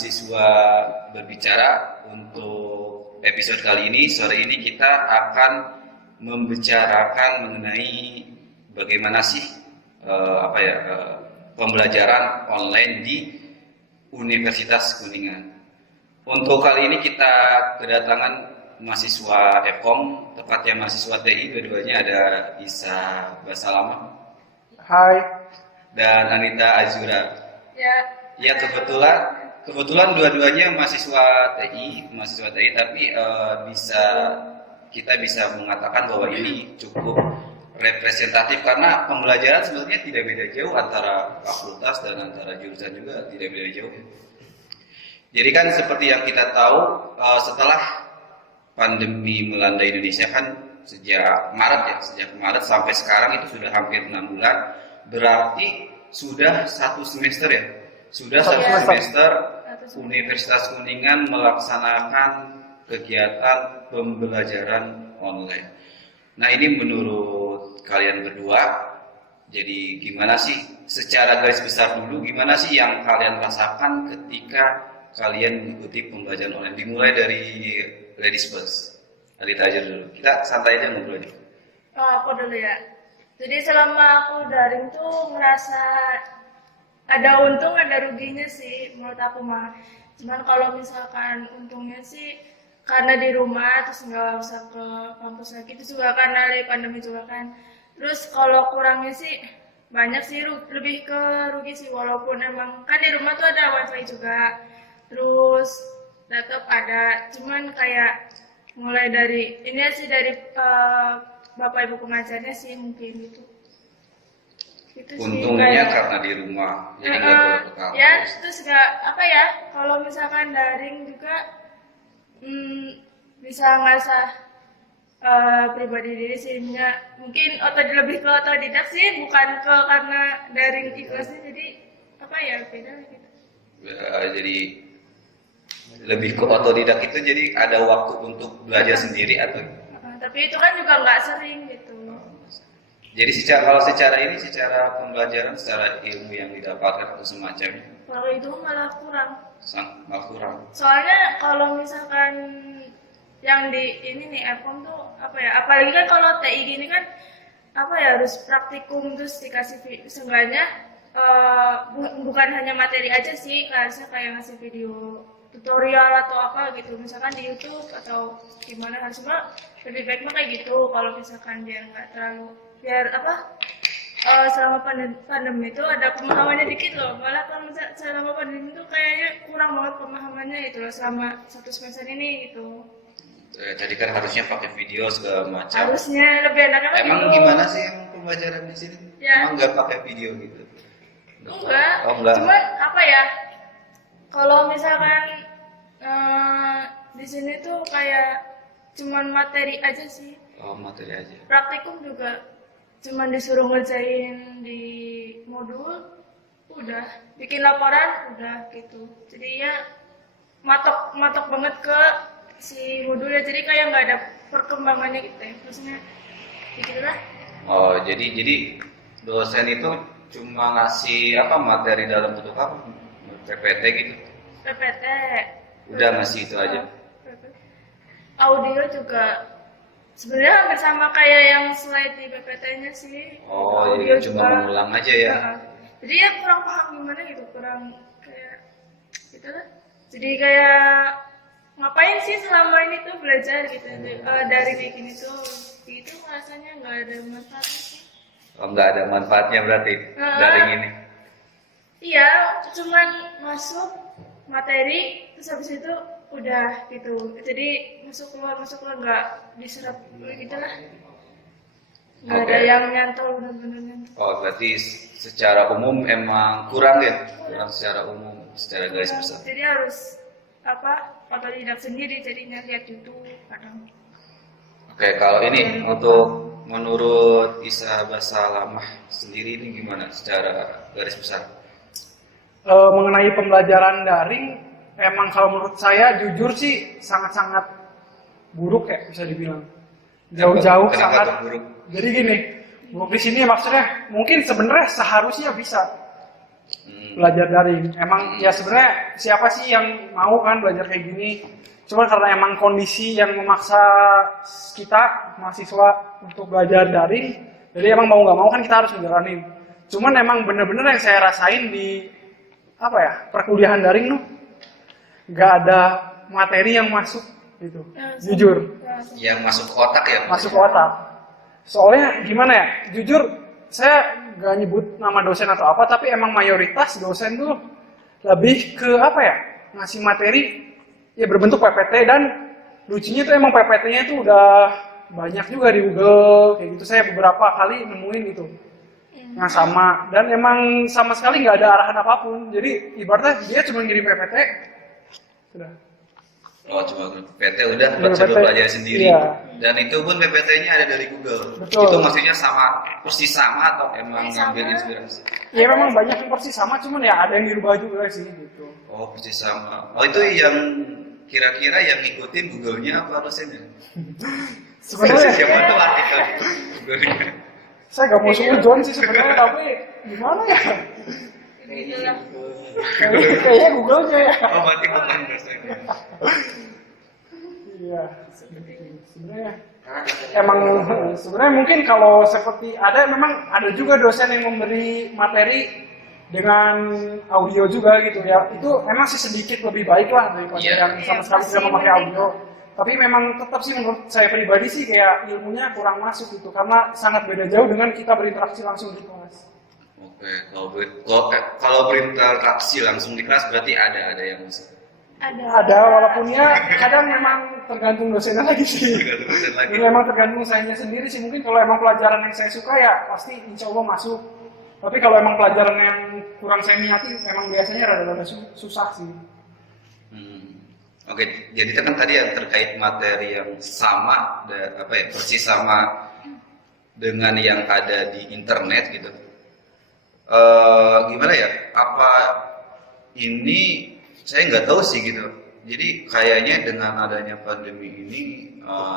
mahasiswa berbicara. Untuk episode kali ini, sore ini kita akan membicarakan mengenai bagaimana sih pembelajaran online di Universitas Kuningan. Untuk kali ini kita kedatangan mahasiswa Epom, tepatnya mahasiswa TI, dua-duanya ada Isa Basalama. Hai. Dan Anita Azura. Ya, kebetulan dua-duanya mahasiswa TI, tapi kita bisa mengatakan bahwa ini cukup representatif karena pembelajaran sebenarnya tidak beda jauh antara fakultas dan antara jurusan juga tidak beda jauh. Jadi kan seperti yang kita tahu, setelah pandemi melanda Indonesia kan sejak Maret sampai sekarang itu sudah hampir 6 bulan, berarti sudah satu semester ya. Sudah satu semester Universitas Kuningan melaksanakan kegiatan pembelajaran online. Nah, ini menurut kalian berdua, jadi gimana sih secara garis besar dulu, gimana sih yang kalian rasakan ketika kalian mengikuti pembelajaran online? Dimulai dari ladies first. Alita aja dulu. Kita santai aja ngobrol aja. Aku dulu ya. Jadi selama aku daring tuh ngerasa ada untung ada ruginya sih menurut aku mah. Cuman kalau misalkan untungnya sih karena di rumah terus nggak usah ke kampus lagi, itu juga karena lagi pandemi juga kan. Terus kalau kurangnya sih banyak sih, lebih ke rugi sih, walaupun emang kan di rumah tuh ada wifi juga, terus laptop ada, cuman kayak mulai dari ini sih dari bapak ibu pengajarnya sih mungkin gitu. Gitu untungnya sih, karena di rumah jadi nggak perlu ke kampus. Ya, terus nggak kalau misalkan daring juga bisa ngasah pribadi diri sehingga mungkin lebih ke otodidak sih, bukan ke karena daring ikhlasnya, jadi beda gitu. Jadi lebih ke otodidak itu jadi ada waktu untuk belajar sendiri atau? Tapi itu kan juga nggak sering gitu. Jadi secara pembelajaran, secara ilmu yang didapatkan atau semacamnya? Kalau itu malah kurang. Kurang. Soalnya kalau misalkan yang di ini nih Epom tuh apalagi kan kalau TI gini kan harus praktikum, terus dikasih seenggaknya bukan hanya materi aja sih, harusnya kayak ngasih video tutorial atau apa gitu, misalkan di YouTube atau gimana, harusnya lebih baik mah kayak gitu. Kalau misalkan selama pandemi itu ada pemahamannya dikit loh, malah kalau selama pandemi itu kayaknya kurang banget pemahamannya gitu loh selama satu semester ini gitu. Tadi kan harusnya pakai video segala macam. Harusnya lebih enak kan. Emang gitu. Gimana sih emang pembelajaran di sini? Ya. Emang nggak pakai video gitu? Enggak. Enggak. Cuman kalau misalkan di sini tuh kayak cuman materi aja sih. Oh, materi aja. Praktikum juga cuman disuruh ngerjain di modul, udah bikin laporan, udah gitu. Jadi ya matok banget ke si modulnya, jadi kayak nggak ada perkembangannya gitu ya, maksudnya begitulah. Oh, jadi dosen itu cuma ngasih materi dalam bentuk apa? PPT gitu? PPT. Udah ngasih itu aja. Audio juga sebenarnya hampir sama kayak yang slide di PPT-nya sih. Oh, jadi cuma mengulang aja ya. Jadi ya kurang paham gimana gitu, kurang kayak gitu lah. Jadi kayak ngapain sih selama ini tuh belajar gitu, dari kayak gini tuh gitu, rasanya nggak ada manfaatnya sih. Oh, nggak ada manfaatnya berarti daring ini? Iya, cuman masuk materi terus habis itu udah gitu, jadi masuk keluar nggak diserap gitu lah, nggak ada yang nyantol, benar-benar nyantol. Oh, berarti secara umum emang kurang ya, kurang secara umum, secara garis besar. Jadi harus otodidak sendiri, jadinya lihat YouTube kadang. Oke, kalau ini untuk menurut Isa Basalamah sendiri ini gimana secara garis besar? Mengenai pembelajaran daring, emang kalau menurut saya jujur sih sangat-sangat buruk ya, bisa dibilang. Jauh-jauh sangat buruk. Jadi gini, buruk di sini maksudnya mungkin sebenarnya seharusnya bisa. belajar daring. Emang ya sebenarnya siapa sih yang mau kan belajar kayak gini? Cuman karena emang kondisi yang memaksa kita mahasiswa untuk belajar daring, jadi emang mau nggak mau kan kita harus ngejalanin. Cuman emang bener-bener yang saya rasain di perkuliahan daring tuh nggak ada materi yang masuk gitu, jujur. Yang masuk ke otak ya? Masuk ke otak. Soalnya gimana ya? Jujur saya nggak nyebut nama dosen atau apa, tapi emang mayoritas dosen tuh lebih ke ngasih materi ya berbentuk PPT, dan lucunya tuh emang PPT-nya tuh udah banyak juga di Google kayak gitu. Saya beberapa kali nemuin gitu yang sama, dan emang sama sekali nggak ada arahan apapun. Jadi ibaratnya dia cuma ngirim PPT sudah. Oh, cuma PPT udah coba belajar sendiri. Iya. Dan itu pun PPT-nya ada dari Google. Betul. Itu maksudnya persis sama atau emang ngambil inspirasi? Ya memang banyak yang persis sama, cuman ya ada yang dirubah juga sih gitu. Oh, persis sama. Oh, itu yang kira-kira yang ngikutin Google-nya apa dosennya? Sebenarnya Siapa tuh artikel Google-nya? saya nggak mau seujon sih sebenarnya, tapi gimana ya? Begitulah. Kayaknya Google-nya ya. Oh, berarti bukan dosennya. Iya, sebenarnya sebenarnya mungkin kalau seperti memang ada juga dosen yang memberi materi dengan audio juga gitu ya. Itu emang sih sedikit lebih baik lah daripada yang sama sekali tidak memakai audio. Tapi memang tetap sih menurut saya pribadi sih kayak ilmunya kurang masuk gitu, karena sangat beda jauh dengan kita berinteraksi langsung di kelas. Oke, kalau berinteraksi langsung di kelas berarti ada yang masuk. Ada, walaupun ya kadang memang tergantung dosennya lagi sih. Tergantung dosen lagi. Ini memang tergantung sayanya sendiri sih. Mungkin kalau emang pelajaran yang saya suka ya pasti insya Allah masuk. Tapi kalau emang pelajaran yang kurang saya minati, emang biasanya rada-rada susah sih. Oke, jadi itu kan tadi yang terkait materi yang sama, persis sama dengan yang ada di internet gitu. Gimana ya? Apa ini saya nggak tahu sih gitu. Jadi kayaknya dengan adanya pandemi ini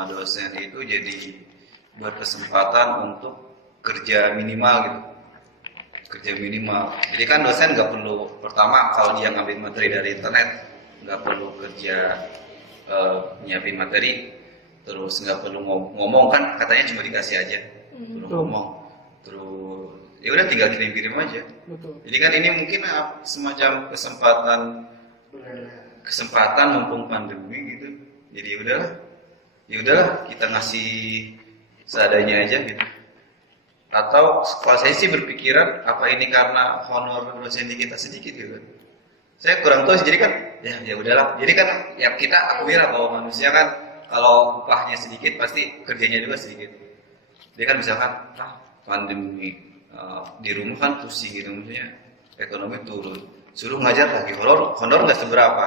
dosen itu jadi berkesempatan untuk kerja minimal gitu. Kerja minimal. Jadi kan dosen nggak perlu, pertama kalau dia ngambil materi dari internet nggak perlu kerja nyiapin materi, terus nggak perlu ngomong kan katanya cuma dikasih aja, perlu ngomong, terus ya udah tinggal kirim-kirim aja. Betul. Jadi kan ini mungkin semacam kesempatan mumpung pandemi gitu. Jadi ya udahlah kita ngasih seadanya aja gitu. Atau kalau saya sih berpikiran apa ini karena honor dosen di kita sedikit gitu. Saya kurang tahu sih, jadi kan ya udahlah. Jadi kan ya kita akui lah bahwa manusia kan kalau upahnya sedikit pasti kerjanya juga sedikit. Dia kan misalkan pandemi di rumah kan pusing gitu, maksudnya ekonomi turun, suruh ngajar lagi honor nggak seberapa,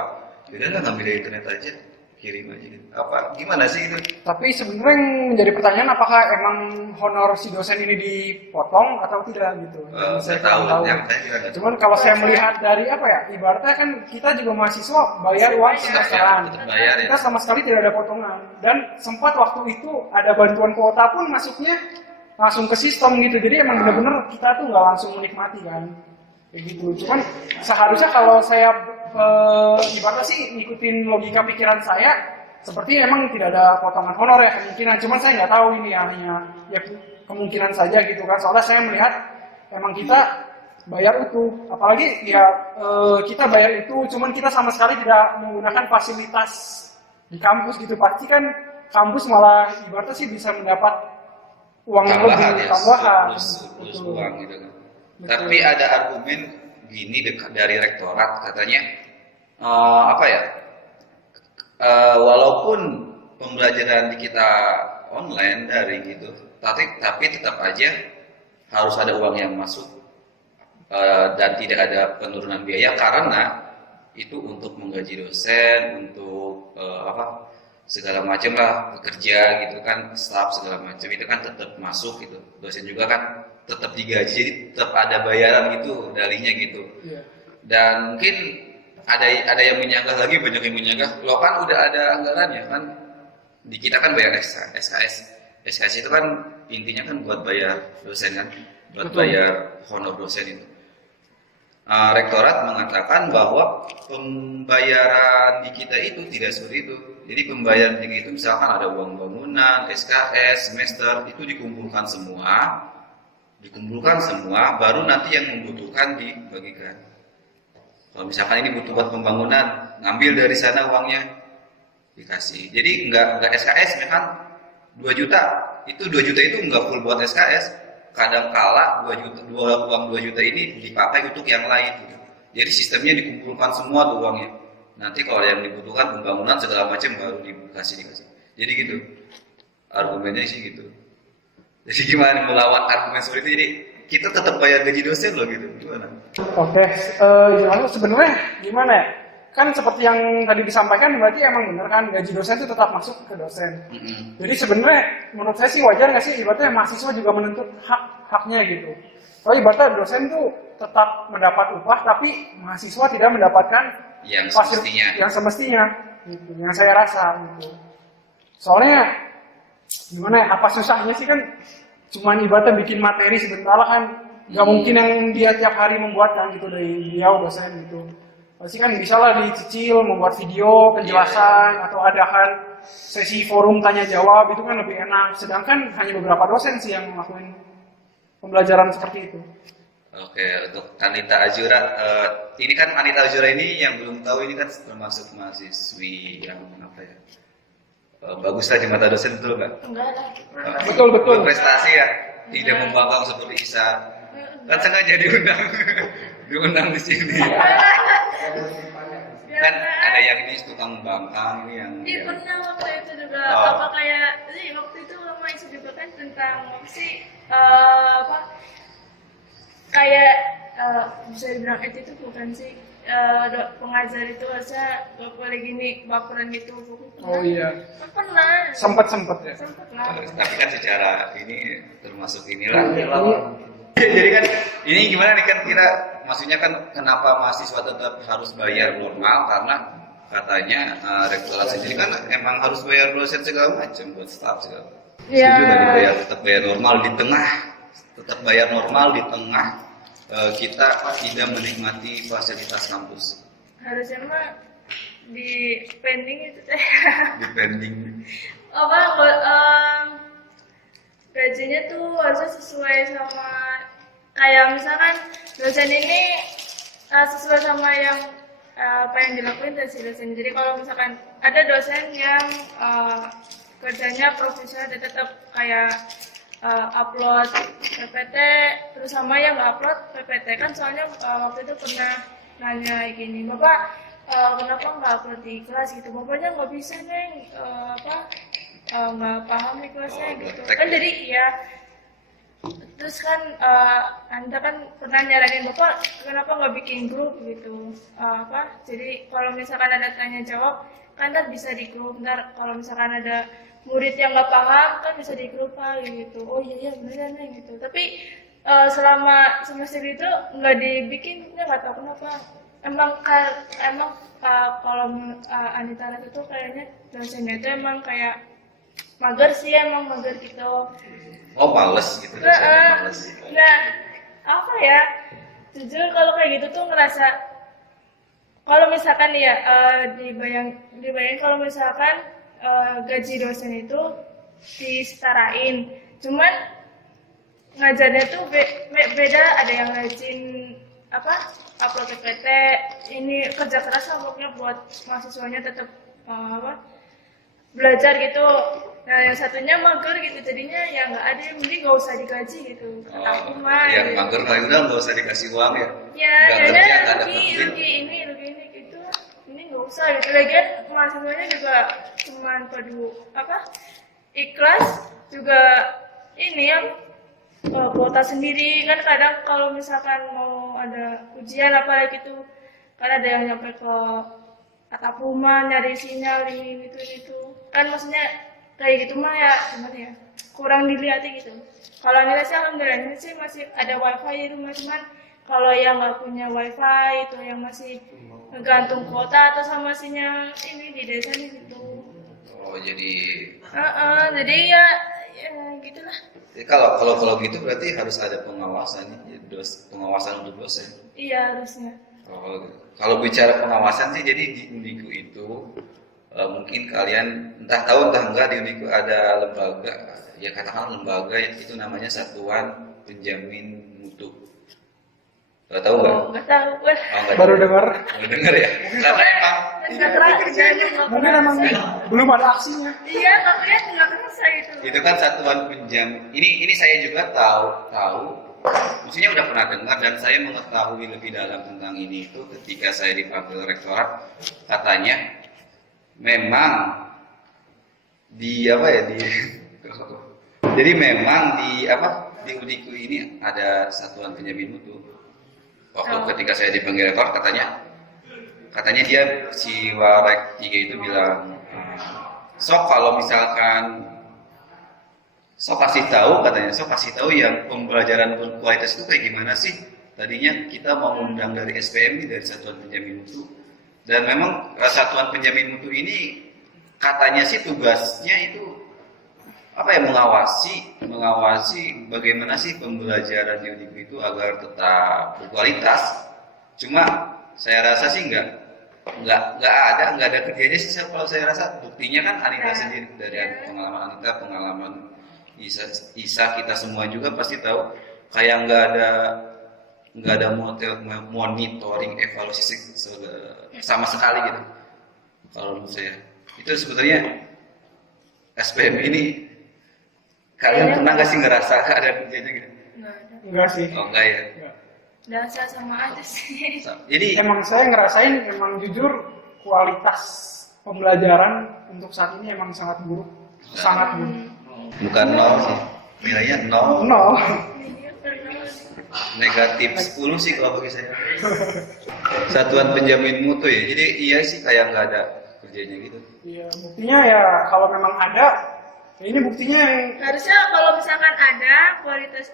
yaudah ngambil dari internet aja, kirim aja gitu. Apa gimana sih itu? Tapi sebenarnya yang menjadi pertanyaan apakah emang honor si dosen ini dipotong atau tidak gitu. Saya tahu. Cuman kalau saya melihat dari ibaratnya kan kita juga mahasiswa bayar uang semesteran. Kita sama sekali tidak ada potongan. Dan sempat waktu itu ada bantuan kuota pun masuknya langsung ke sistem gitu. Jadi emang benar-benar kita tuh nggak langsung menikmati kan. Kayak gitu. Cuman seharusnya kalau saya ibaratnya sih ngikutin logika pikiran saya, seperti emang tidak ada potongan honor ya kemungkinan. Cuman saya nggak tahu ini hanya ya kemungkinan saja gitu kan. Soalnya saya melihat emang kita bayar itu, apalagi ya kita bayar itu, cuman kita sama sekali tidak menggunakan fasilitas di kampus gitu. Pasti kan kampus malah ibaratnya sih bisa mendapat uang lebih, tambahan, plus uang gitu kan. Tapi ada argumen gini dari rektorat katanya walaupun pembelajaran di kita online dari gitu, tapi tetap aja harus ada uang yang masuk dan tidak ada penurunan biaya karena itu untuk menggaji dosen, untuk segala macam lah, pekerja gitu kan, staff segala macam itu kan tetap masuk gitu. Dosen juga kan tetap digaji, jadi tetap ada bayaran gitu darinya gitu. Yeah. Dan mungkin ada yang menyanggah lagi, banyak yang menyanggah, lo kan udah ada anggarannya kan, di kita kan bayar SKS itu kan intinya kan buat bayar dosen kan, buat bayar honor dosen itu. Rektorat mengatakan bahwa pembayaran di kita itu tidak seperti itu. Jadi pembayaran di kita itu misalkan ada uang bangunan, SKS, semester, itu dikumpulkan semua, baru nanti yang membutuhkan dibagikan. Kalau misalkan ini butuh buat pembangunan, ngambil dari sana uangnya, dikasih. Jadi nggak SKS, misalkan 2 juta, itu 2 juta itu nggak full buat SKS. Kadang-kala uang 2 juta ini dipakai untuk yang lain gitu. Jadi sistemnya dikumpulkan semua tuh uangnya. Nanti kalau yang dibutuhkan pembangunan segala macam baru dikasih. Jadi gitu. Argumennya sih gitu. Jadi gimana melawan argumen seperti itu? Jadi kita tetap bayar gaji dosen loh gitu. Gimana? Oke, lalu sebenarnya gimana ya? Kan seperti yang tadi disampaikan, berarti emang bener kan gaji dosen itu tetap masuk ke dosen. Jadi sebenarnya menurut saya sih wajar nggak sih ibaratnya mahasiswa juga menuntut haknya gitu. Kalau ibaratnya dosen tuh tetap mendapat upah, tapi mahasiswa tidak mendapatkan yang semestinya gitu, yang saya rasa gitu. Soalnya gimana ya, apa susahnya sih kan cuman ibaratnya bikin materi sebentar kan, nggak mungkin yang dia tiap hari membuat kan gitu dari dia dosen gitu. Pasti kan bisa lah dicicil, membuat video, penjelasan, atau adakan sesi forum tanya-jawab, itu kan lebih enak. Sedangkan hanya beberapa dosen sih yang melakukan pembelajaran seperti itu. Oke, untuk Anita Azura, ini kan Anita Azura ini yang belum tahu ini kan termasuk mahasiswi yang apa ya? Bagus lah di mata dosen, betul nggak? Enggak lah. Betul. Prestasi ya, tidak membangkang seperti Isa. Kan sengaja diundang di sini. Kan ada yang ini tukang bangkang ini yang. Iya pernah waktu itu juga waktu itu lama itu juga kan tentang apa sih bisa dibilang itu bukan sih pengajar itu harusnya gak boleh gini baperan gitu. Oh iya. Pernah. Sempet ya. Sempet lah. Tapi kan secara ini termasuk inilah. Jadi kan ini gimana nih kan maksudnya kan kenapa mahasiswa tetap harus bayar normal karena katanya rektorat sendiri kan emang harus bayar dosen segala macam buat staff segala. Iya. Setuju nggak dibayar tetap bayar normal di tengah kita tidak menikmati fasilitas kampus. Harusnya mah di pending itu teh. Di pending. Gajinya tuh harusnya sesuai sama kayak misalkan dosen ini sesuai sama yang apa yang dilakuin dari si dosen. Jadi kalau misalkan ada dosen yang kerjanya profesional dan tetap kayak upload PPT, terus sama yang nggak upload PPT kan soalnya waktu itu pernah nanya gini, Bapak kenapa nggak upload di kelas gitu? Bapaknya nggak bisa neng nggak paham nih kelasnya gitu kan. Jadi ya terus kan Anda kan pernah nyaranin Bapak kenapa nggak bikin grup gitu jadi kalau misalkan ada tanya jawab kan bisa di grup, ntar kalau misalkan ada murid yang nggak paham kan bisa di grup gitu. Oh iya beneran nih gitu. Tapi selama semester itu nggak dibikin, nggak tahu kenapa. Emang kalau Anita lihat itu kayaknya dosennya itu emang kayak mager sih, emang mager gitu. Oh males gitu. Males. Nah apa ya, jujur kalau kayak gitu tuh ngerasa kalau misalkan ya dibayang kalau misalkan gaji dosen itu disetarain, cuman ngajarnya tuh beda. Ada yang rajin upload PPT, ini kerja keras lah pokoknya buat mahasiswanya tetap belajar gitu. Nah yang satunya mager gitu, jadinya ya nggak ada, mending nggak usah digaji gitu. Kata aku mah. Yang mager paling udah nggak usah dikasih uang ya. Ya, rugi ini gitu. Ini nggak usah gitu. Lagian mahasiswanya juga cuman padu ikhlas juga ini yang kuota sendiri kan. Kadang kalau misalkan mau ada ujian apalagi gitu kan ada yang nyampe ke atap rumah nyari sinyal gitu kan, maksudnya kayak gitu mah ya gimana ya, kurang dilihat gitu. Kalau nilai sih alhamdulillah sih masih ada wifi di rumah, cuman kalau yang nggak punya wifi itu yang masih ngegantung kuota atau sama sinyal ini di desa nih gitu. Oh jadi jadi ya gitulah. Kalau gitu berarti harus ada pengawasan nih. pengawasan untuk dosen. Iya harusnya. Kalau bicara pengawasan sih, jadi di Uniku itu mungkin kalian entah tahu entah enggak, di Uniku ada lembaga, ya katakan lembaga itu namanya Satuan Penjamin Mutu. Tahu nggak? Nggak tahu. Baru dengar. Baru dengar ya? Karena emang Mungkin emang belum ada aksinya. Iya, makanya nggak kerasa itu kan Satuan Penjamin. Ini saya juga tahu. Maksudnya udah pernah dengar, dan saya mengetahui lebih dalam tentang ini itu ketika saya dipanggil rektorat. Katanya memang jadi memang di Uniku ini ada Satuan Penjamin Mutu. Waktu ketika saya dipanggil rektor, katanya dia si Warek 3 itu bilang, sok kalau misalkan sok kasih tahu yang pembelajaran berkualitas itu kayak gimana sih. Tadinya kita mau undang dari SPM dari Satuan Penjamin Mutu, dan memang Satuan Penjamin Mutu ini katanya sih tugasnya itu mengawasi bagaimana sih pembelajaran di Uniku itu agar tetap berkualitas. Cuma saya rasa sih nggak ada kerjanya sih kalau saya rasa. Buktinya kan Anita sendiri, dari pengalaman Anita, pengalaman Isa, kita semua juga pasti tahu kayak nggak ada monitoring evaluasi sama sekali gitu. Kalau menurut saya itu sebetulnya SPM ini, kalian pernah nggak sih ngerasa ada kerjanya gitu? Enggak sih. Oh enggak ya? Dasar sama aja sih. Jadi emang saya ngerasain, emang jujur kualitas pembelajaran untuk saat ini emang sangat buruk. Sangat buruk. Bukan 0 sih, nilainya 0. Negatif 10 sih kalau bagi saya. Satuan Penjamin Mutu ya, jadi iya sih kayak nggak ada kerjanya gitu. Iya, buktinya ya kalau memang ada, ini buktinya yang Harusnya kalau misalkan ada kualitas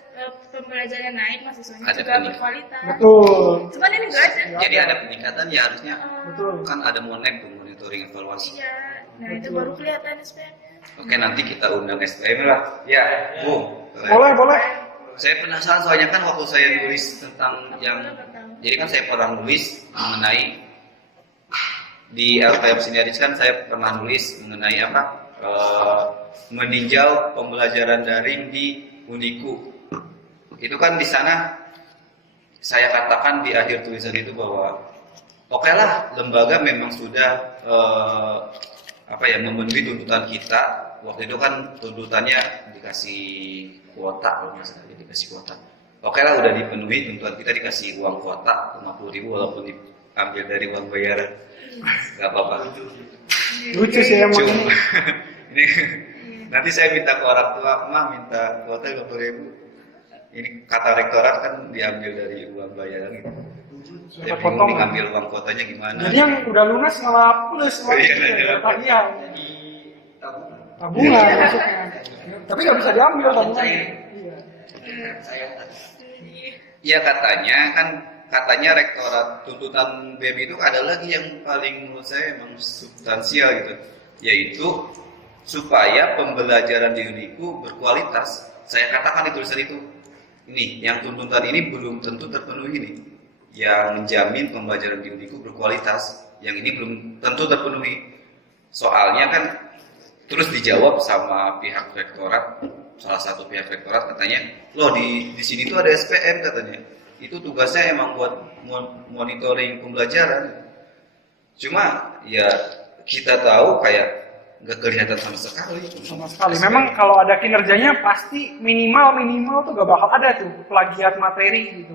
pembelajarannya naik, mahasiswanya Ada juga peningkatan. berkualitas. betul. Cuman ini nggak ada. Jadi ada peningkatan ya harusnya. Betul. Kan ada monitoring evaluasi. Iya. Nah itu baru kelihatan SPM. Oke, nanti kita undang SPM lah. Ya, Bu. Boleh. Saya penasaran soalnya kan waktu saya nulis tentang jadi kan saya pernah nulis mengenai di LPM Siniaris, kan saya pernah nulis mengenai meninjau pembelajaran daring di Uniku. Itu kan di sana saya katakan di akhir tulisan itu bahwa oke lah, lembaga memang sudah memenuhi tuntutan kita. Waktu itu kan tuntutannya dikasih kuota, kalau nggak salah dikasih kuota. Oke lah, udah dipenuhi tuntutan kita, dikasih uang kuota 50.000 walaupun diambil dari uang bayaran. Nggak apa-apa. Lucu sih emang ini. Ini nanti saya minta ke orang tua, minta kuota 50.000. Ini kata rektorat kan diambil dari uang bayaran gitu. Saya bingung nih ngambil uang kuotanya gimana. Jadi yang udah lunas malah plus. Iya. Tabungan maksudnya. Tapi nggak bisa diambil tabungan. Iya, katanya rektorat tuntutan BEM itu ada lagi yang paling menurut saya emang substansial gitu, yaitu supaya pembelajaran di Uniku berkualitas. Saya katakan di tulisan itu, ini yang tuntutan ini belum tentu terpenuhi nih, yang menjamin pembelajaran di Uniku berkualitas, yang ini belum tentu terpenuhi. Soalnya kan terus dijawab sama pihak rektorat, salah satu pihak rektorat katanya, loh di sini tuh ada SPM katanya, itu tugasnya emang buat monitoring pembelajaran. Cuma ya kita tahu kayak nggak kelihatan sama sekali. Memang kalau ada kinerjanya pasti minimal tuh gak bakal ada tuh plagiat materi gitu.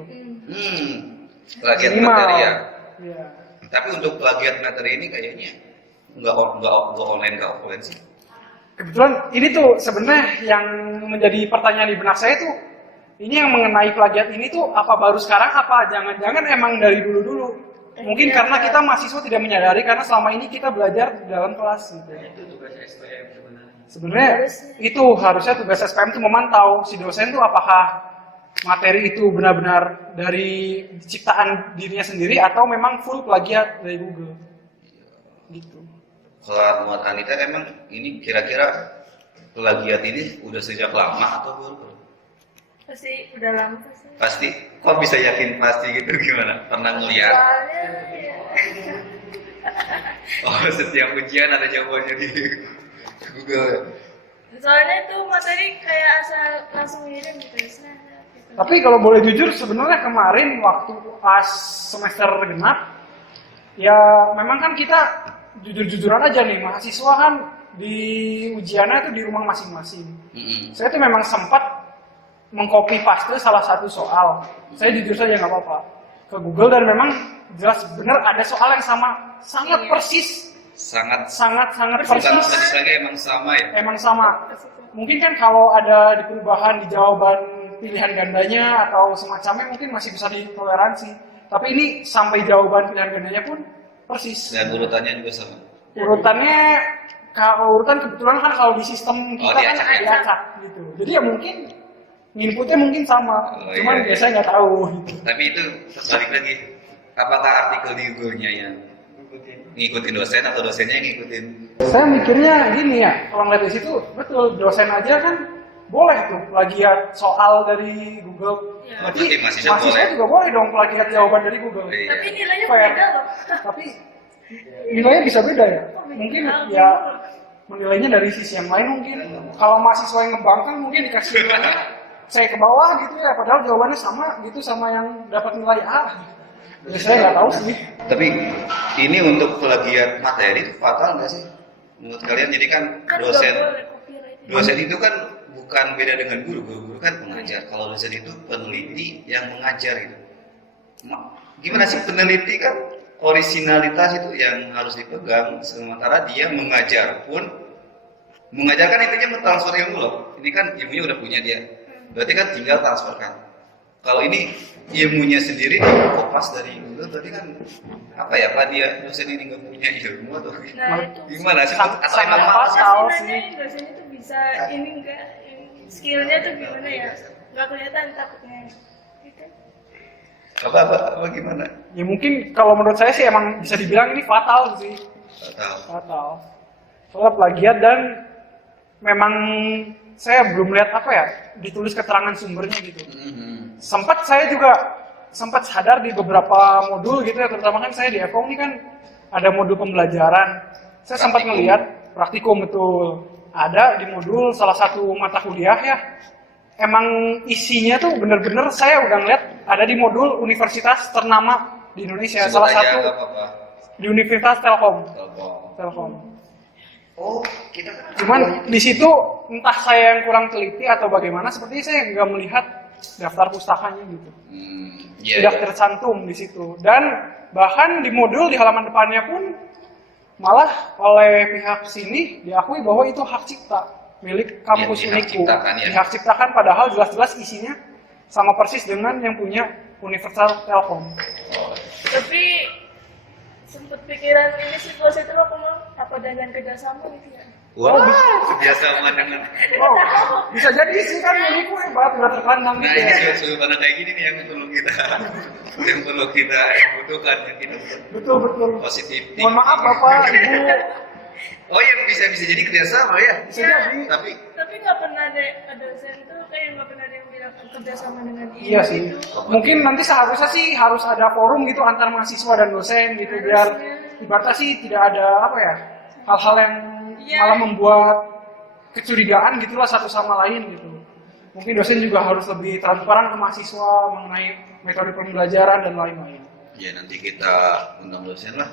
Plagiat minimal. materi ya. Iya. Tapi untuk plagiat materi ini kayaknya nggak online sih. Kebetulan ini tuh sebenarnya yang menjadi pertanyaan di benak saya tuh, ini yang mengenai plagiat ini tuh apa baru sekarang, apa jangan-jangan emang dari dulu-dulu? Mungkin karena kita mahasiswa tidak menyadari, karena selama ini kita belajar di dalam kelas gitu. Itu tugas SPM sebenarnya. Itu harusnya tugas SPM itu memantau si dosen tuh apakah materi itu benar-benar dari ciptaan dirinya sendiri atau memang full plagiat dari Google. Gitu. Kalau buat Anita emang ini kira-kira plagiat ini udah sejak lama atau baru? Pasti udah lama sih. Pasti. Kok bisa yakin pasti gitu gimana? Pernah ngeliat? Soalnya ya. Oh, setiap ujian ada jawabannya di Google. Soalnya itu materi kayak asal langsung ngirim gitu. Tapi kalau boleh jujur sebenarnya kemarin waktu pas semester genap ya memang kan kita jujur-jujuran aja nih mahasiswa kan di ujiannya itu di rumah masing-masing. Saya tuh memang sempat mengcopy paste salah satu soal. Saya jujur saja nggak apa-apa ke Google dan memang jelas benar ada soal yang sama sangat persis. Sangat persis. Persis lagi emang sama ya. Emang sama. Mungkin kan kalau ada di perubahan di jawaban pilihan gandanya atau semacamnya mungkin masih bisa ditoleransi. Tapi ini sampai jawaban pilihan gandanya pun persis. Dan urutannya juga sama. Urutannya kalau urutan kebetulan kan kalau di sistem kita kan diacak. diacak gitu. Jadi ya mungkin inputnya mungkin sama. Cuman iya. biasanya nggak tahu gitu. Tapi itu terbalik lagi. Apakah artikel di Google-nya yang ngikutin dosen atau dosennya yang ngikutin? Saya mikirnya gini ya, kalau ngeliat di situ betul dosen aja kan boleh tuh plagiat soal dari Google. Iya. Berarti Berarti mahasiswa mahasiswa boleh. juga boleh dong plagiat jawaban dari Google. Iya. Tapi nilainya Fair. beda loh. Tapi nilainya bisa beda ya. Oh, beda. Mungkin ya menilainya dari sisi yang lain mungkin. Kalau mahasiswa yang ngebangkang mungkin dikasih saya ke bawah gitu ya, padahal jawabannya sama gitu sama yang dapat nilai A. Ya saya nggak tahu sih. Tapi ini untuk plagiat materi itu fatal nggak sih? Menurut kalian? Jadi kan Kan dosen nggak boleh copyright. dosen itu kan bukan beda dengan guru. Guru kan pengajar. Kalau dosen itu peneliti yang mengajar gitu. Gimana sih peneliti kan originalitas itu yang harus dipegang, sementara dia mengajar pun mengajarkan intinya mentransfer ilmu loh. Ini kan ilmunya udah punya dia. Berarti kan tinggal transferkan. Kalau ini ilmunya sendiri kopas dari Google, berarti kan apa ya? Apa dia dosen ini nggak punya ilmu atau Nah itu. gimana sih? Sangat- Atau sangat emang pas. apa? Tahu Pasti sih. nanyain dosennya tuh bisa ini enggak, skillnya tuh gimana ya? Nggak kelihatan takutnya. Gitu. Apa gimana? Ya mungkin kalau menurut saya sih emang bisa dibilang ini fatal sih. Atau Fatal. Soalnya plagiat dan memang saya belum lihat apa ya ditulis keterangan sumbernya gitu. Sempat saya juga sempat sadar di beberapa modul gitu ya, terutama kan saya di Epong ini kan ada modul pembelajaran. Saya sempat Praktikum. ngelihat praktikum betul. Ada di modul salah satu mata kuliah ya. Emang isinya tuh bener-bener saya udah ngeliat ada di modul universitas ternama di Indonesia. sebut Salah aja satu nggak apa-apa. di Universitas Telkom. Telepon. Oh, kita Cuman di situ entah saya yang kurang teliti atau bagaimana, sepertinya saya nggak melihat daftar pustakanya gitu. Iya. Tidak tercantum di situ. Dan bahkan di modul di halaman depannya pun malah oleh pihak sini diakui bahwa itu hak cipta milik kampus Iya, dihak Uniku. ciptakan, ya. Dihak ciptakan padahal jelas-jelas isinya sama persis dengan yang punya Universitas Telkom. Tapi sempet pikiran ini sih kalau saya tuh aku mau apa dengan kerjasama gitu ya. Wah, kerjasama dengan. Oh, bisa jadi sih kan Uniku hebat udah terkandang Nah gitu ini ya. sudut pandang kayak gini nih yang perlu kita butuhkan, yang kita Betul. positif. Mohon maaf Bapak, Ibu. Oh iya bisa jadi kerjasama ya. Bisa jadi. Tapi nggak pernah ada dosen tuh kayak nggak pernah ada yang bilang kerjasama dengan ini. Iya sih. gitu. Mungkin nanti seharusnya sih harus ada forum gitu antar mahasiswa dan dosen gitu biar ibaratnya sih tidak ada apa ya hal-hal yang Iya. malah membuat kecurigaan gitulah satu sama lain gitu. Mungkin dosen juga harus lebih transparan ke mahasiswa mengenai metode pembelajaran dan lain-lain. Ya nanti kita undang dosen lah.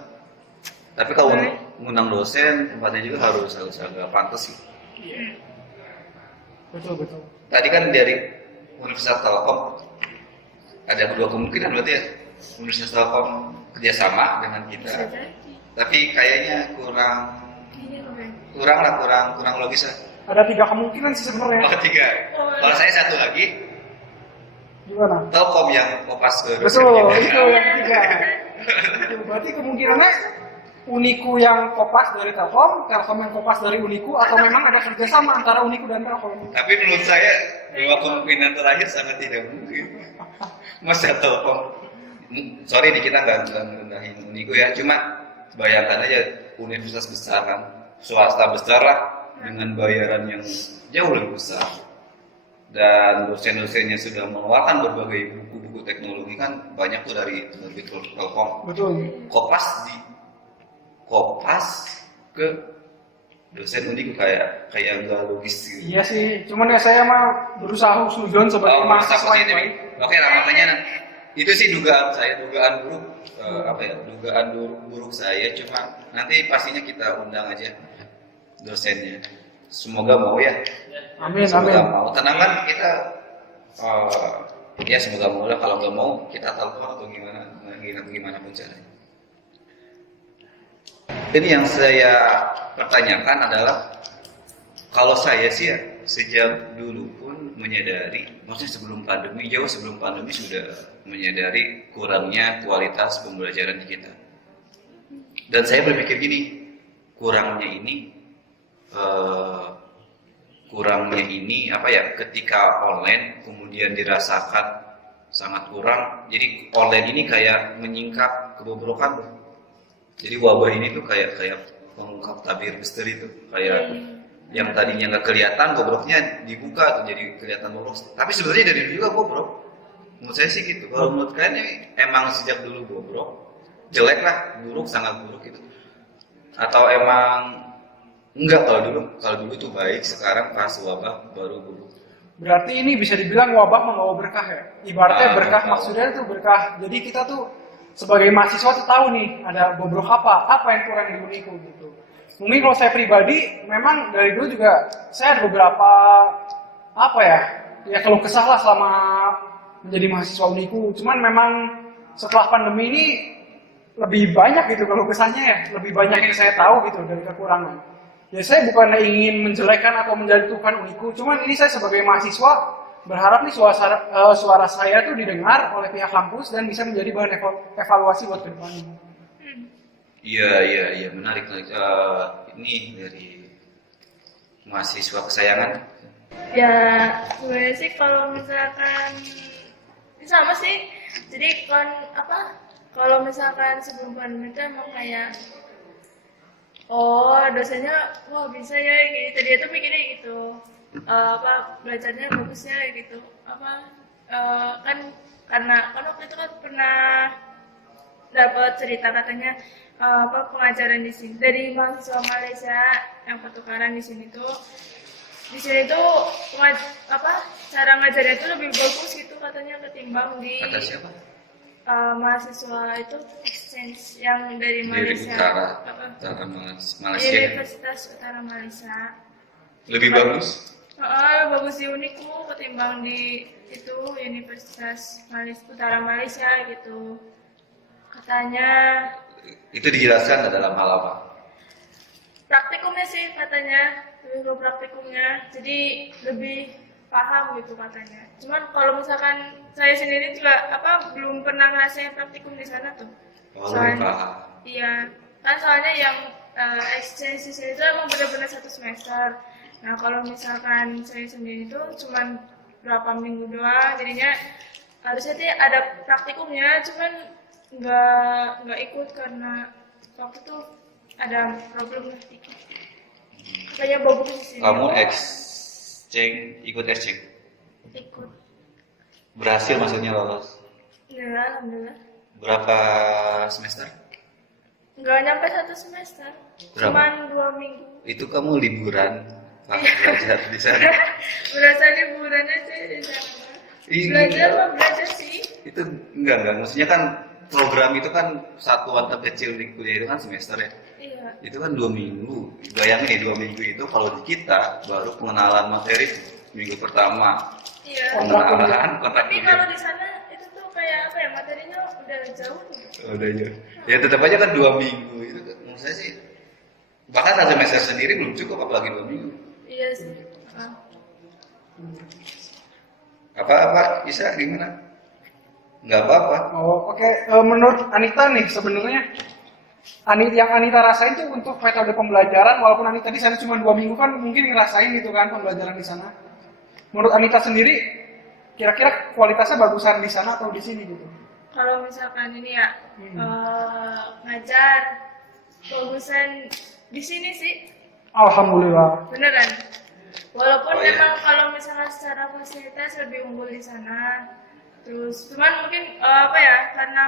Tapi kalau undang dosen tempatnya juga harus agak pantas sih. Betul. Tadi kan dari Universitas Telkom ada dua kemungkinan berarti ya. Universitas Telkom kerjasama dengan kita. Bisa jadi. Tapi kayaknya Iya, Bang. kurang logis lah. Ada 3 kemungkinan sih sebenarnya. Oh, 3. Kalau saya satu lagi, Gimana? Telkom yang kopas ke Betul, dosen itu kita. yang ketiga. Itu berarti kemungkinannya Uniku yang kopas dari Telkom, Telkom yang kopas dari Uniku, atau memang ada kerjasama antara Uniku dan Telkom. Tapi menurut saya dua kemungkinan terakhir sangat tidak mungkin. Masa Telkom, sorry nih kita nggak ngerendahin Uniku ya, cuma bayangkan aja universitas besar kan, swasta besar lah dengan bayaran yang jauh lebih besar. dan dosen-dosennya sudah mengeluarkan berbagai buku-buku teknologi kan banyak tuh dari Telkom. Betul. Kopas ke dosen Uniku kayak nggak logis gitu. Iya sih, cuman ya saya mah berusaha husnuzon sebagai mahasiswa yang baik. Oke lah, makanya itu sih dugaan buruk dugaan buruk saya, cuma nanti pastinya kita undang aja dosennya. Semoga mau ya. Amin, Semoga amin. mau. Tenang kan kita ya semoga mau lah, kalau nggak mau kita telepon atau gimana pun caranya. Ini yang saya pertanyakan adalah, kalau saya sih ya, sejak dulu pun menyadari, maksudnya jauh sebelum pandemi sudah menyadari kurangnya kualitas pembelajaran di kita. Dan saya berpikir gini, kurangnya ini ketika online kemudian dirasakan sangat kurang. Jadi online ini kayak menyingkap kebobrokan. Jadi wabah ini tuh kayak mengungkap tabir misteri tuh, kayak yang tadinya nggak kelihatan bobroknya dibuka tuh jadi kelihatan bobrok. Tapi sebenarnya dari dulu juga bobrok. Menurut saya sih gitu. Kalau menurut kalian ini emang sejak dulu bobrok, jelek lah, buruk, sangat buruk gitu. Atau emang enggak, kalau dulu tuh baik, sekarang pas wabah baru buruk. Berarti ini bisa dibilang wabah membawa berkah ya. Ibaratnya berkah, maksudnya itu berkah. Jadi kita tuh sebagai mahasiswa tuh tahu nih ada bobrok apa yang kurang di Uniku gitu. Mungkin kalau saya pribadi, memang dari dulu juga saya ada beberapa keluh kesah lah selama menjadi mahasiswa Uniku. Cuman memang setelah pandemi ini lebih banyak gitu keluh kesahnya ya, lebih banyak yang saya tahu gitu dari kekurangan. Ya saya bukan ingin menjelekkan atau menjatuhkan Uniku, cuman ini saya sebagai mahasiswa berharap nih suara saya tuh didengar oleh pihak kampus dan bisa menjadi bahan evaluasi buat kedepannya. Iya, menarik. Ini dari mahasiswa kesayangan. Ya, sebenarnya sih kalau misalkan sama sih. Jadi kalau misalkan sebelum pandemi itu emang kayak dosennya wah bisa ya gitu. Dia tuh mikirnya gitu. Belajarnya bagus ya gitu. Kan karena waktu itu kan pernah dapat cerita katanya pengajaran di sini dari mahasiswa Malaysia yang pertukaran di sini tuh cara ngajarnya itu lebih bagus gitu katanya ketimbang di Kata siapa? Mahasiswa itu exchange yang dari Malaysia, Utara Malaysia. Universitas Utara Malaysia. Lebih bagus? Bagus di Uniku ketimbang di itu Universitas Utara Malaysia gitu. Katanya. Itu dijelaskan dalam hal apa? Praktikumnya sih katanya, lebih ke praktikumnya. Jadi lebih paham gitu katanya. Cuman kalau misalkan saya sendiri juga belum pernah ngerasain praktikum di sana tuh. Soalnya, iya, kan soalnya yang exchange di sini tuh emang benar-benar 1 semester. Nah kalau misalkan saya sendiri tuh cuman berapa minggu doang, jadinya harusnya sih ada praktikumnya, cuman nggak ikut karena waktu itu ada problem dikit. Katanya bagus di sini. Kamu ikut exchange? Ikut. Berhasil maksudnya lolos? Ya, alhamdulillah. Berapa semester? Nggak nyampe 1 semester. Cuman 2 minggu. Itu kamu liburan? Belajar di sana? Berasa liburan aja di sana. Belajar sih. Itu enggak, maksudnya kan program itu kan satuan terkecil di kuliah itu kan semester ya. Iya. Itu kan 2 minggu. Bayangin 2 minggu itu kalau di kita baru pengenalan materi minggu pertama. Iya. Pengenalan kontak tapi kalau di sana itu tuh kayak materinya udah jauh tuh. Udah jauh. Ya tetap aja kan 2 minggu itu menurut saya sih. Bahkan satu semester sendiri belum cukup, apalagi 2 minggu. Iya sih. Apa Isa gimana? Nggak apa-apa. Oke. Menurut Anita nih sebenarnya yang Anita rasain tuh untuk metode pembelajaran, walaupun Anita di sana cuma 2 minggu kan mungkin ngerasain gitu kan pembelajaran di sana. Menurut Anita sendiri, kira-kira kualitasnya bagusan di sana atau di sini gitu? Kalau misalkan ini ya ngajar bagusan di sini sih. Alhamdulillah. Beneran. Walaupun Oh, iya. memang kalau misalnya secara fasilitas lebih unggul di sana. Terus cuman mungkin apa ya, karena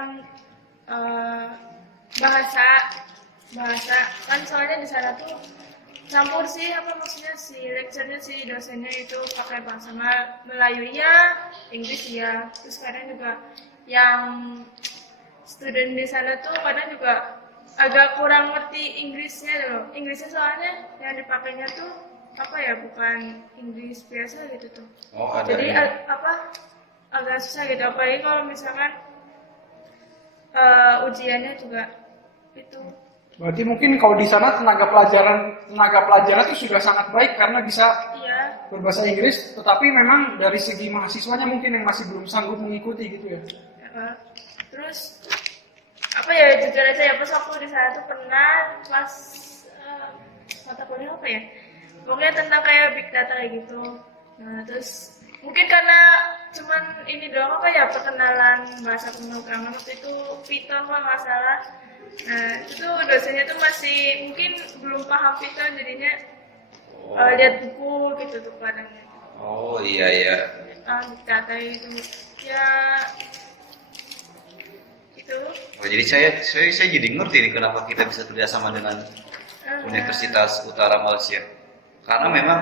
eh, bahasa kan soalnya di sana tuh campur sih, apa maksudnya si lecturenya, si dosennya itu pakai bahasa Melayu ya, Inggris ya. Terus kadang juga yang student di sana tuh kadang juga agak kurang ngerti Inggrisnya loh. Inggrisnya soalnya yang dipakainya tuh apa ya, bukan Inggris biasa gitu tuh. Oh, ada Jadi ini. agak susah gitu, apalagi kalau misalkan ujiannya juga itu. Berarti mungkin kalau di sana tenaga pelajaran itu sudah sangat baik karena bisa Iya. berbahasa Inggris, tetapi memang dari segi mahasiswanya mungkin yang masih belum sanggup mengikuti gitu ya. Terus apa ya, jujur aja ya, pas aku di sana tuh pernah pas mata kuliah apa ya, pokoknya tentang kayak big data kayak gitu. Nah terus mungkin karena cuman ini doang apa ya, perkenalan bahasa pemrograman waktu itu Python kalau nggak salah. Nah itu dosennya tuh masih mungkin belum paham Python, jadinya lihat buku gitu tuh kadang. Oh iya iya. Big data itu ya itu. Oh, jadi saya jadi ngerti nih kenapa kita bisa kerjasama dengan Universitas Utara Malaysia. Karena memang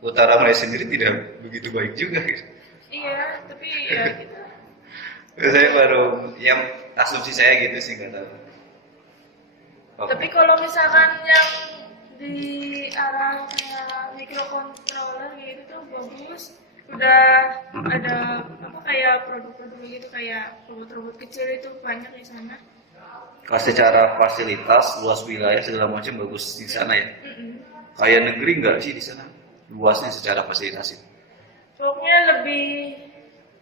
Utara Malaysia sendiri tidak begitu baik juga. Gitu. Iya, tapi ya gitu. Saya baru, yang asumsi saya gitu sih, nggak tahu. Tapi kalau misalkan yang di arah kayak microcontroller gitu tuh bagus. Udah ada apa kayak produk-produk gitu, kayak robot-robot kecil itu banyak di sana. Kalau secara fasilitas, luas wilayah segala macam bagus di sana ya. Kayak negeri nggak sih di sana? Luasnya secara fasilitas itu. Pokoknya lebih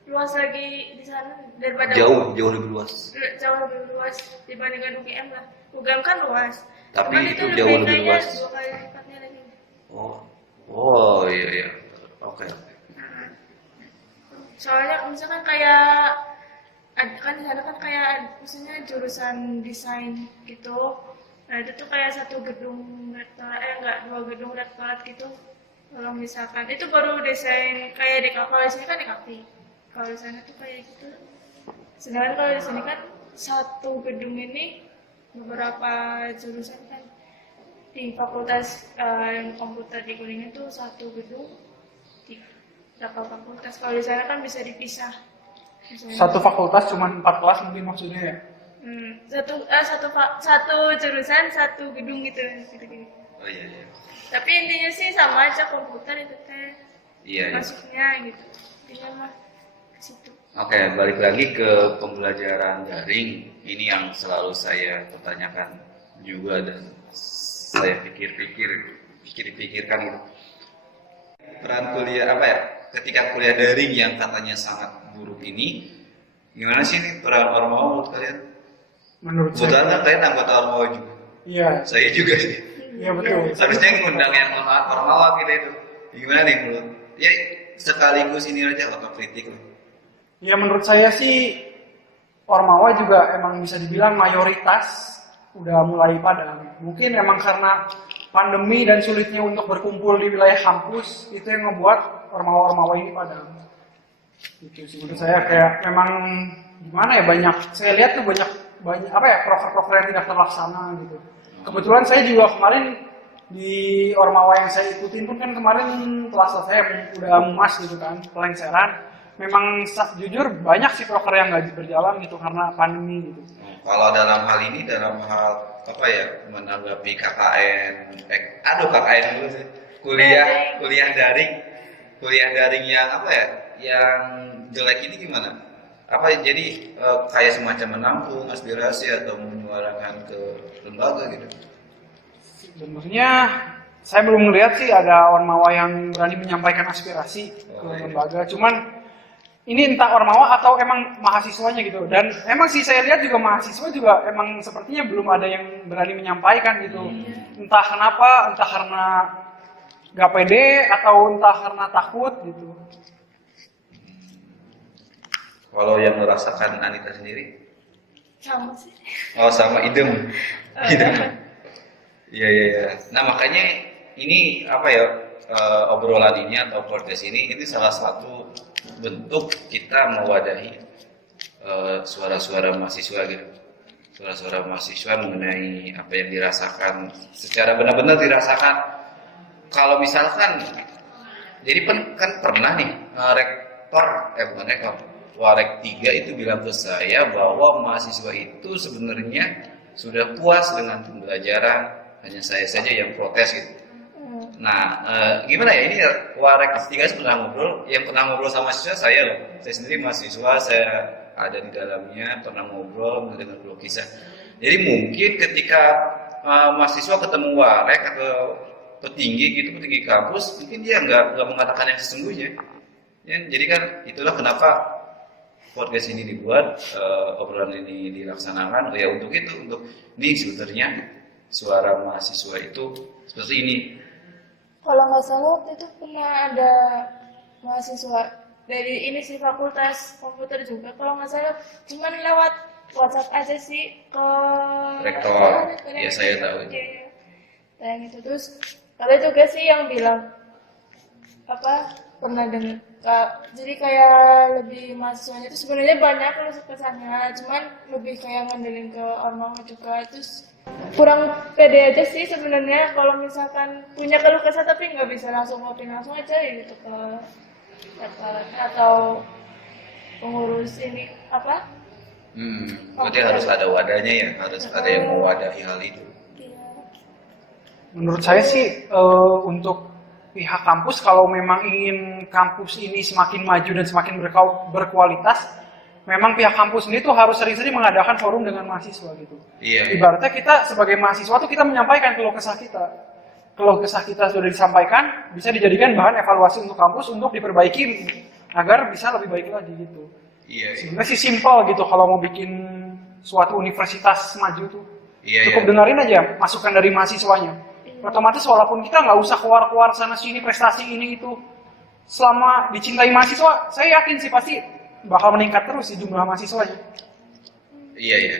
luas lagi di sana daripada Jauh lebih luas. jauh lebih luas dibandingkan UGM lah. UGM kan luas. Tapi Cuman itu jauh lebih kayaknya luas. 2 kali lipatnya lagi. Oh iya iya. Oke. Soalnya misalkan kayak kan di sana kan kayak misalnya jurusan desain gitu. Nah itu tuh kayak satu gedung rektorat, enggak, 2 gedung rektorat gitu. Kalau misalkan itu baru desain kayak di kalau di sini kan di kafe. Kalau di sana tuh kayak gitu. Sedangkan kalau di sini kan satu gedung ini beberapa jurusan kan. Di fakultas komputer di Kuningan tuh satu gedung di berapa fakultas. Kalau di sana kan bisa dipisah. Misalnya, Satu fakultas cuma 4 kelas mungkin maksudnya ya. satu jurusan satu gedung gitu. Oh iya iya. Tapi intinya sih sama aja, komputer itu teh Iya iya. masuknya gitu. Intinya mah ke situ. Oke, balik lagi ke pembelajaran daring. Ini yang selalu saya pertanyakan juga dan saya pikirkan gitu. Peran kuliah apa ya? Ketika kuliah daring yang katanya sangat buruk ini, gimana sih nih peran Ormawa menurut kalian? Menurut Kebetulan saya. kan kalian anggota Ormawa juga. Iya, Saya juga sih. iya betul. Harusnya ngundang yang Ormawa kita itu. Gimana nih menurut? Ya sekaligus ini aja otokritik. Ya menurut saya sih Ormawa juga emang bisa dibilang mayoritas udah mulai padam. Mungkin emang karena pandemi dan sulitnya untuk berkumpul di wilayah kampus itu yang membuat Ormawa-Ormawa ini padam. Gitu sih menurut saya, kayak memang gimana ya, banyak saya lihat tuh banyak apa ya, proker-proker yang tidak terlaksana gitu. Kebetulan saya juga kemarin di Ormawa yang saya ikutin pun kan kemarin kelas saya udah mumas gitu kan, pelengseran. Memang jujur banyak sih proker yang nggak berjalan gitu karena pandemi gitu. Kalau dalam hal ini, dalam hal apa ya, menanggapi KKN, KKN dulu sih, kuliah daring yang apa ya, yang jelek ini gimana? Apa jadi kayak semacam menampung aspirasi atau menyuarakan ke lembaga gitu? Sebenarnya saya belum melihat sih ada Ormawa yang berani menyampaikan aspirasi ke lembaga. Cuman ini entah Ormawa atau emang mahasiswanya gitu. Dan emang sih saya lihat juga mahasiswa juga emang sepertinya belum ada yang berani menyampaikan gitu. Entah kenapa, entah karena gak pede atau entah karena takut gitu. Kalau yang merasakan Anita sendiri? Sama sih. Oh sama, idem. Iya. Nah makanya ini apa ya, obrolan ini atau podcast ini salah satu bentuk kita mewadahi suara-suara mahasiswa gitu. Suara-suara mahasiswa mengenai apa yang dirasakan secara benar-benar dirasakan. Kalau misalkan jadi kan pernah nih Warek 3 itu bilang ke saya bahwa mahasiswa itu sebenarnya sudah puas dengan pembelajaran, hanya saya saja yang protes gitu. Nah, gimana ya, ini Warek 3 pernah ngobrol, yang pernah ngobrol sama mahasiswa saya loh. Saya sendiri mahasiswa, saya ada di dalamnya, pernah ngobrol, mendengar keluh kisah. Jadi mungkin ketika mahasiswa ketemu Warek atau petinggi kampus, mungkin dia nggak mengatakan yang sesungguhnya. Ya, jadi kan itulah kenapa podcast ini dibuat, obrolan ini dilaksanakan, ya untuk itu, untuk ini sebenarnya suara mahasiswa itu seperti ini. Kalau nggak salah waktu itu pernah ada mahasiswa dari ini sih fakultas komputer juga, kalau nggak salah cuman lewat WhatsApp aja sih ke rektor. Ya saya tahu. Yang itu terus ada juga sih yang bilang apa pernah dengar jadi kayak lebih mahasiswanya itu sebenarnya banyak kalau kesannya, cuman lebih kayak ngandelin ke ormawa juga, terus kurang pede aja sih sebenarnya kalau misalkan punya keluh kesah tapi nggak bisa langsung aja gitu ke atau pengurus ini apa? Berarti harus ada wadahnya ya, harus ada yang mewadahi hal itu. Iya. Menurut saya sih untuk pihak kampus kalau memang ingin kampus ini semakin maju dan semakin berkualitas, memang pihak kampus ini tuh harus sering-sering mengadakan forum dengan mahasiswa gitu. Iya. Ibaratnya kita sebagai mahasiswa tuh kita menyampaikan keluh kesah kita. Keluh kesah kita sudah disampaikan, bisa dijadikan bahan evaluasi untuk kampus untuk diperbaiki agar bisa lebih baik lagi gitu. Iya. Sebenarnya sih simpel gitu kalau mau bikin suatu universitas maju tuh. Iya, Cukup dengerin aja masukan dari mahasiswanya. Otomatis walaupun kita nggak usah keluar-keluar sana sini prestasi ini itu, selama dicintai mahasiswa, saya yakin sih pasti bakal meningkat terus sih jumlah mahasiswanya. Iya, iya.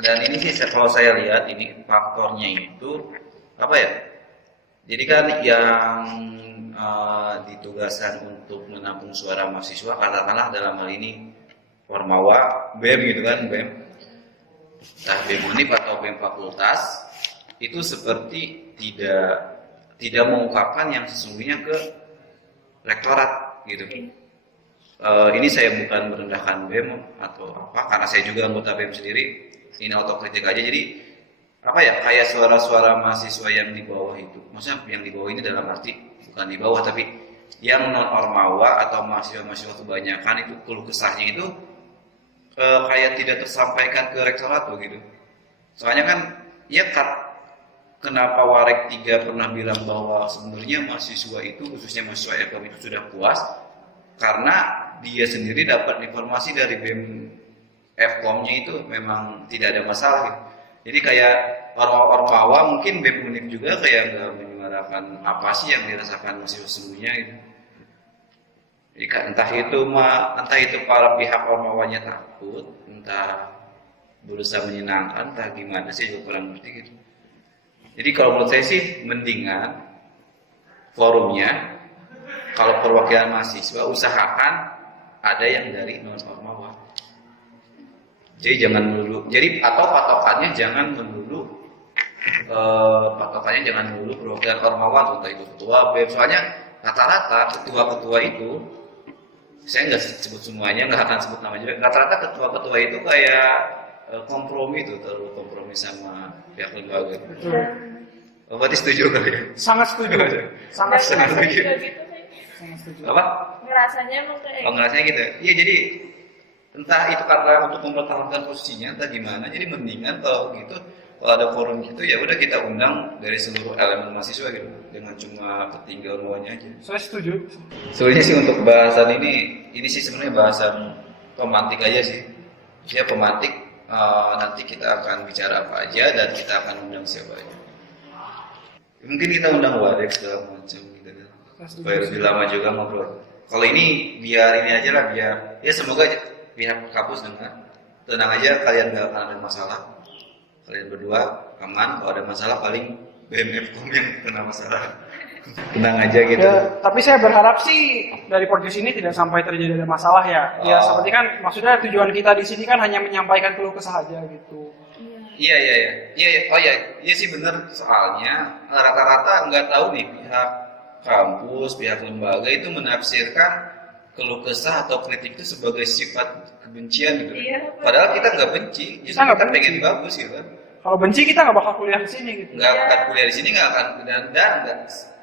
Dan ini sih kalau saya lihat ini faktornya itu apa ya? Jadi kan yang ditugaskan untuk menampung suara mahasiswa, katakanlah dalam hal ini Ormawa, BEM gitu kan, BEM. Entah BEM Unip atau BEM fakultas, itu seperti tidak mengungkapkan yang sesungguhnya ke rektorat gitu. Ini saya bukan merendahkan BEM atau apa, karena saya juga anggota BEM sendiri. Ini otokritik aja. Jadi apa ya, kayak suara-suara mahasiswa yang di bawah itu. Maksudnya yang di bawah ini dalam arti bukan di bawah, tapi yang non ormawa atau mahasiswa-mahasiswa kebanyakan itu keluh kesahnya itu kayak tidak tersampaikan ke rektorat begitu. Soalnya kan ya kenapa Warek 3 pernah bilang bahwa sebenarnya mahasiswa itu, khususnya mahasiswa FKM itu sudah puas karena dia sendiri dapat informasi dari BEM FKOM-nya itu memang tidak ada masalah gitu. Jadi kayak Ormawa mungkin BEM Unip juga kayak nggak menyuarakan apa sih yang dirasakan mahasiswa sesungguhnya gitu. Jadi entah itu para pihak Ormawanya takut, entah berusaha menyenangkan, entah gimana sih juga kurang ngerti gitu. Jadi kalau menurut saya sih mendingan forumnya kalau perwakilan mahasiswa usahakan ada yang dari non ormawa. Jadi jangan melulu. Jadi atau patokannya jangan melulu perwakilan ormawa, entah itu ketua BEM. Soalnya rata-rata ketua-ketua itu, saya nggak sebut semuanya, nggak akan sebut nama juga. Rata-rata ketua-ketua itu kayak kompromi tuh, terlalu kompromi sama pihak lembaga. Oh, berarti setuju kali ya? Sangat setuju. Sangat setuju. Gitu, Apa? Ngerasanya emang kayak ngerasanya gitu. Iya, jadi entah itu karena untuk mempertahankan posisinya, entah gimana. Jadi mendingan kalau gitu, kalau ada forum gitu ya udah kita undang dari seluruh elemen mahasiswa gitu, dengan cuma ketinggal maunya aja. Saya setuju. Sebenarnya sih untuk bahasan ini sih sebenarnya bahasan pemantik aja sih. Ya pemantik, nanti kita akan bicara apa aja dan kita akan undang siapa aja. Mungkin kita undang Warek segala macam gitu kan. Supaya lebih lama juga ngobrol. Kalau ini biar ini aja lah, biar ya semoga pihak kampus dengar. Tenang aja, kalian gak akan ada masalah. Kalian berdua aman. Kalau ada masalah paling BMFkom yang kena masalah. Tenang aja gitu. Ya, tapi saya berharap sih dari podcast ini tidak sampai terjadi ada masalah ya. Ya seperti kan maksudnya tujuan kita di sini kan hanya menyampaikan keluh kesah aja gitu. Iya. Oh iya sih benar, soalnya rata-rata nggak tahu nih pihak kampus, pihak lembaga itu menafsirkan keluh kesah atau kritik itu sebagai sifat kebencian gitu. Iya, Padahal kita nggak benci, justru kita pengen bagus gitu kan. Kalau benci kita nggak bakal kuliah di sini gitu. Nggak akan kuliah di sini, nggak akan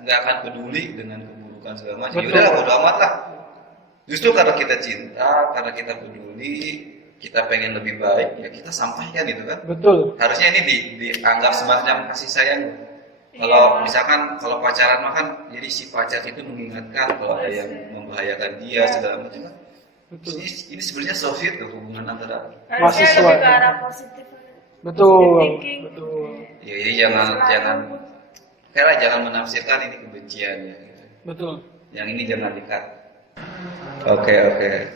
nggak akan peduli dengan keburukan segala macam. Betul. Yaudah bodo amat lah. Justru karena kita cinta, karena kita peduli, kita pengen lebih baik, ya kita sampaikan gitu kan. Betul. Harusnya ini dianggap semacam kasih sayang. Kalau misalkan kalau pacaran mah kan jadi si pacar itu mengingatkan kalau ada yang membahayakan dia segala macam kan. Betul. Ini sebenarnya so sweet tuh hubungan antara. Harusnya Mahasiswa. lebih ke arah positif. Betul. Thinking. Betul. Ya jadi jangan menafsirkan ini kebencian ya. Gitu. Betul. Yang ini jangan dikat.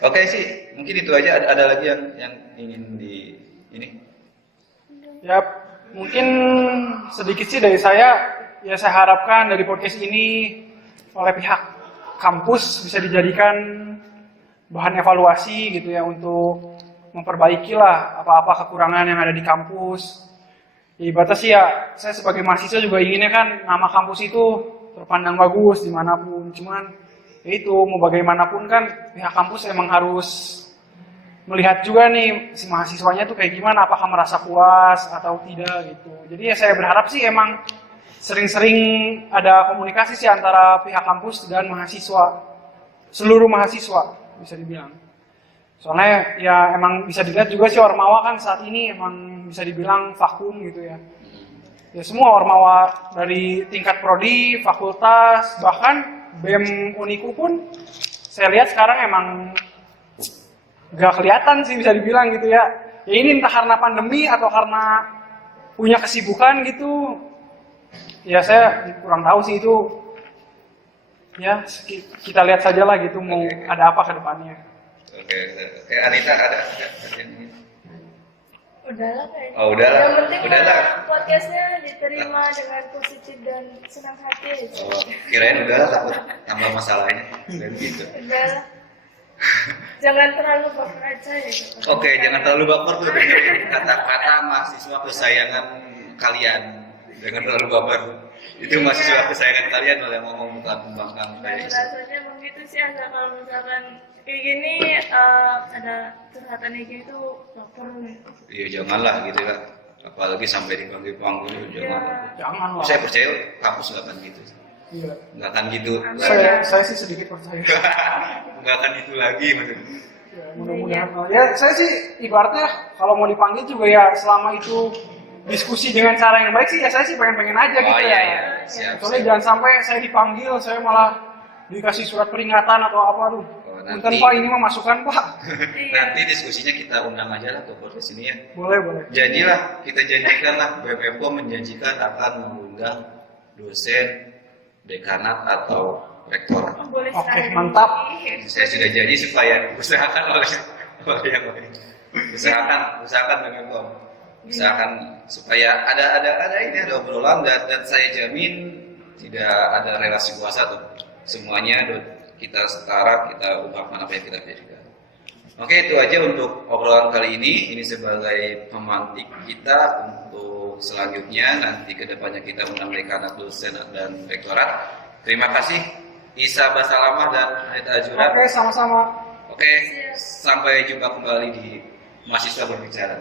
Oke sih, mungkin itu aja. Ada lagi yang ingin di ini? Ya, mungkin sedikit sih dari saya. Ya saya harapkan dari podcast ini oleh pihak kampus bisa dijadikan bahan evaluasi gitu ya untuk memperbaiki lah apa-apa kekurangan yang ada di kampus. Ibaratnya sih ya, saya sebagai mahasiswa juga inginnya kan nama kampus itu terpandang bagus dimanapun. Cuman ya itu mau bagaimanapun kan pihak kampus emang harus melihat juga nih si mahasiswanya tuh kayak gimana, apakah merasa puas atau tidak gitu. Jadi ya saya berharap sih emang sering-sering ada komunikasi sih antara pihak kampus dan mahasiswa, seluruh mahasiswa bisa dibilang. Soalnya ya emang bisa dilihat juga sih Ormawa kan saat ini emang bisa dibilang vakum gitu ya. Ya semua Ormawa dari tingkat prodi, fakultas, bahkan BEM Uniku pun saya lihat sekarang emang gak kelihatan sih bisa dibilang gitu ya. Ya ini entah karena pandemi atau karena punya kesibukan gitu. Ya saya kurang tahu sih itu. Ya kita lihat saja lah gitu mau ada apa ke depannya. Oke, Anita ada Udahlah kayaknya. Oh, udahlah. Yang penting Udahlah. podcastnya diterima dengan positif dan senang hati. Oh, kirain udah takut tambah masalahnya dan gitu. Udahlah. Jangan terlalu baper aja ya. Oke, jangan terlalu baper tuh dengerin kata-kata mahasiswa kesayangan kalian. Jangan terlalu baper. Itu mahasiswa kesayangan kalian malah yang ngomong bukan pembangkang kayak gitu. Rasanya begitu sih, asal kalau misalkan kayak gini ada curhatan kayak gitu baper nih. Iya janganlah gitu kan. Apalagi sampai dipanggil-panggil jangan. Jangan lah. Saya percaya kampus nggak akan gitu. Iya. Nggak akan gitu. Saya sih sedikit percaya. Nggak akan itu lagi maksudnya. Ya, mudah-mudahan. Ya saya sih ibaratnya kalau mau dipanggil juga ya selama itu diskusi dengan cara yang baik sih ya saya sih pengen-pengen aja Oh, gitu iya, ya. iya. Siap, Soalnya siap. jangan sampai saya dipanggil, saya malah dikasih surat peringatan atau apa tuh. nanti. Punten Pak, ini mah masukan Pak. Nanti diskusinya kita undang aja lah ke podcast ini ya. Boleh. Janjilah, kita janjikan lah, BMFkom menjanjikan akan mengundang dosen, dekanat atau rektorat. Boleh Oke, sekali. mantap. Saya sudah janji supaya usahakan oleh yang lain. Usahakan BMFkom. Usahakan supaya ada obrolan dan saya jamin tidak ada relasi kuasa tuh. Semuanya kita setara, kita ungkapkan apa yang kita pilihkan. Oke, itu aja untuk obrolan kali ini. Ini sebagai pemantik kita untuk selanjutnya. Nanti kedepannya kita undang dekanat, dosen, dan rektorat. Terima kasih Isa Basalamah dan Anita Azura. Oke, sama-sama. Oke, sampai jumpa kembali di Mahasiswa Berbicara.